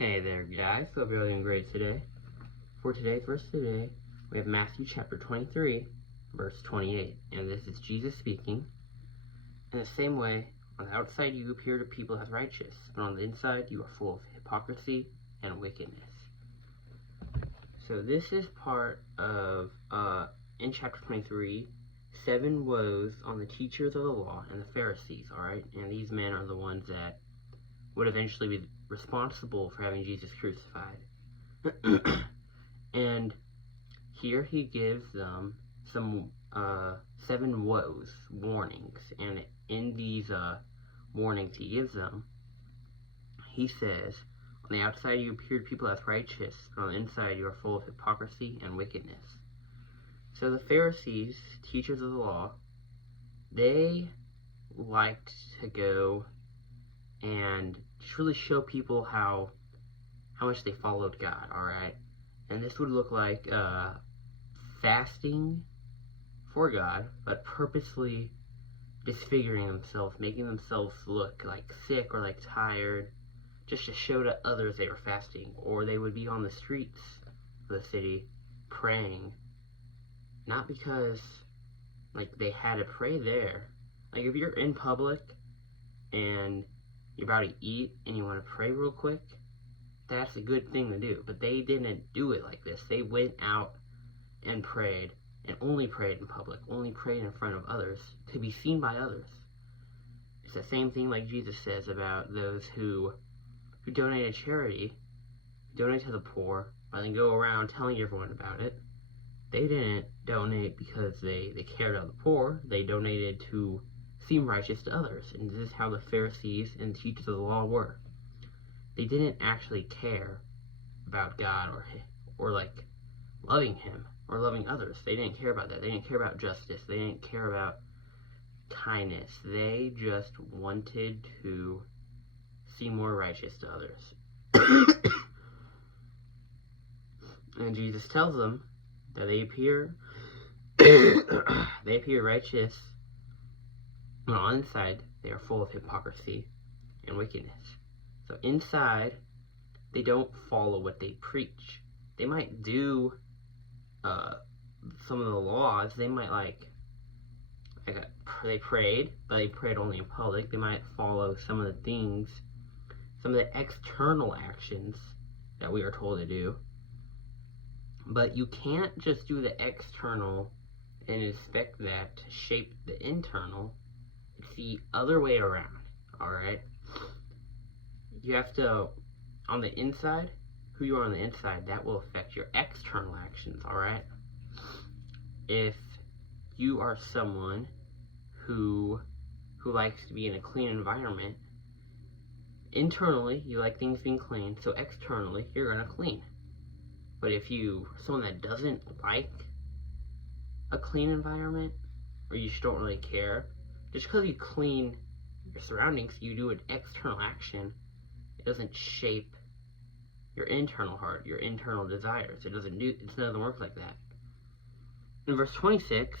Hey there, guys. Hope you're all doing great today. For today's verse today, we have Matthew chapter 23, verse 28. And this is Jesus speaking. In the same way, on the outside you appear to people as righteous, but on the inside you are full of hypocrisy and wickedness. So this is part of, in chapter 23, 7 woes on the teachers of the law and the Pharisees, alright? And these men are the ones that would eventually be responsible for having Jesus crucified. And here he gives them some 7 woes, warnings, and in these warnings he gives them, he says, on the outside you appear to people as righteous, but on the inside you are full of hypocrisy and wickedness. So the Pharisees, teachers of the law, they liked to go and just really show people how much they followed God, alright? And this would look like fasting for God, but purposely disfiguring themselves, making themselves look like sick or like tired, just to show to others they were fasting. Or they would be on the streets of the city praying, not because like they had to pray there. Like if you're in public and you're about to eat and you want to pray real quick, that's a good thing to do. But they didn't do it like this. They went out and prayed, and only prayed in public, only prayed in front of others, to be seen by others. It's the same thing like Jesus says about those who donate to charity, donate to the poor, and then go around telling everyone about it. They didn't donate because they cared about the poor. They donated to seem righteous to others. And this is how the Pharisees and teachers of the law were. They didn't actually care about God or like loving him or loving others. They didn't care about that. They didn't care about justice. They didn't care about kindness. They just wanted to seem more righteous to others. And Jesus tells them that they appear righteous, but on the inside they are full of hypocrisy and wickedness. So inside, they don't follow what they preach. They might do some of the laws. They might they prayed, but they prayed only in public. They might follow some of the things, some of the external actions that we are told to do. But you can't just do the external and expect that to shape the internal. It's the other way around, alright? You have to, on the inside, who you are on the inside, that will affect your external actions, alright? If you are someone who likes to be in a clean environment, internally, you like things being clean, so externally, you're gonna clean. But if someone that doesn't like a clean environment, or you just don't really care, just because you clean your surroundings, you do an external action, it doesn't shape your internal heart, your internal desires. It doesn't work like that. In verse 26,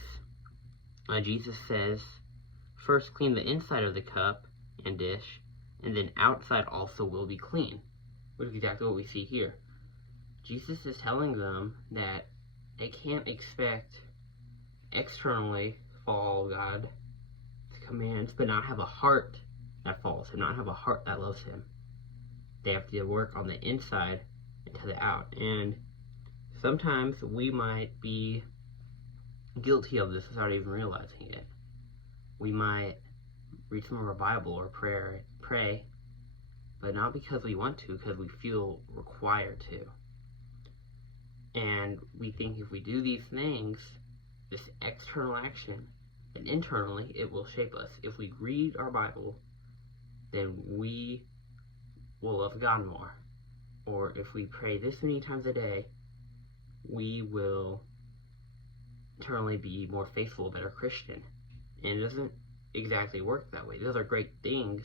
Jesus says, first clean the inside of the cup and dish, and then outside also will be clean, which is exactly what we see here. Jesus is telling them that they can't expect externally follow God's commands, but not have a heart that follows him, not have a heart that loves him. They have to work on the inside and to the out. And sometimes we might be guilty of this without even realizing it. We might read some of our Bible or pray, but not because we want to, because we feel required to. And we think if we do these things, this external action, and internally it will shape us. If we read our Bible, then we will love God more. Or if we pray this many times a day, we will internally be more faithful, a better Christian. And it doesn't exactly work that way. Those are great things,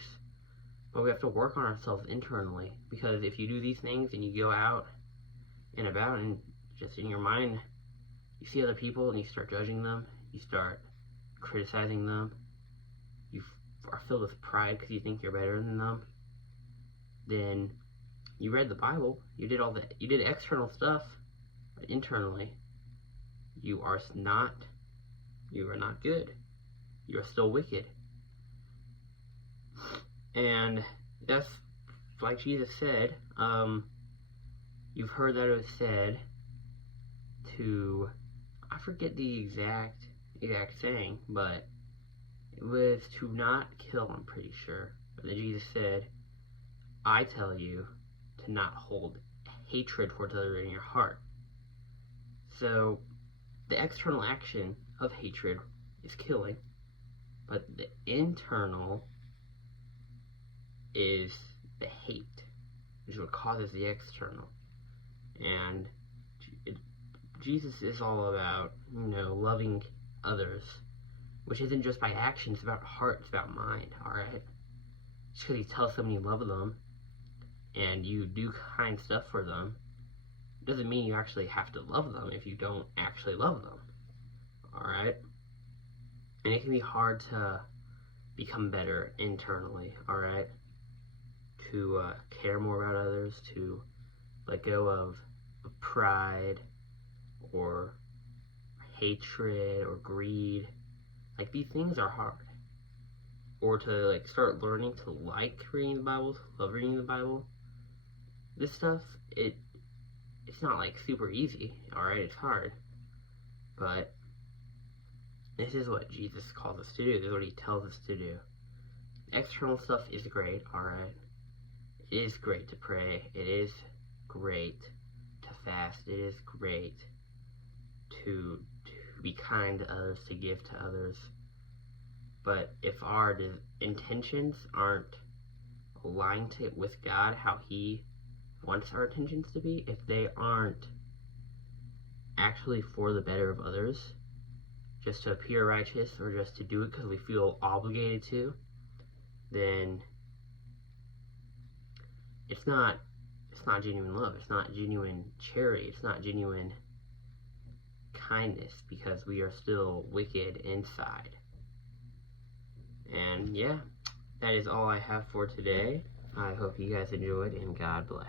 but we have to work on ourselves internally. Because if you do these things and you go out and about and just in your mind, you see other people and you start judging them, you start criticizing them, you are filled with pride because you think you're better than them, then You read the Bible. You did all that. You did external stuff, but internally, you are not. You are not good. You are still wicked. And that's like Jesus said. You've heard that it was said to, I forget the exact saying, but it was to not kill, I'm pretty sure. But then Jesus said, I tell you to not hold hatred towards others in your heart. So the external action of hatred is killing, but the internal is the hate, which is what causes the external. And Jesus is all about, loving others, which isn't just by action, it's about heart, it's about mind, alright? Just because you tell someone you love them, and you do kind stuff for them, doesn't mean you actually have to love them if you don't actually love them, alright? And it can be hard to become better internally, alright? To care more about others, to let go of pride, or hatred, or greed. Like, these things are hard. Or to, start learning to like reading the Bible, to love reading the Bible. This stuff, it's not, super easy, alright? It's hard. But this is what Jesus calls us to do. This is what he tells us to do. External stuff is great, alright? It is great to pray. It is great to fast. It is great to be kind to others, to give to others. But if our intentions aren't aligned with God, how he wants our intentions to be, if they aren't actually for the better of others, just to appear righteous or just to do it because we feel obligated to, then it's not genuine love. It's not genuine charity. It's not genuine kindness, because we are still wicked inside. And yeah, that is all I have for today. I hope you guys enjoyed, and God bless.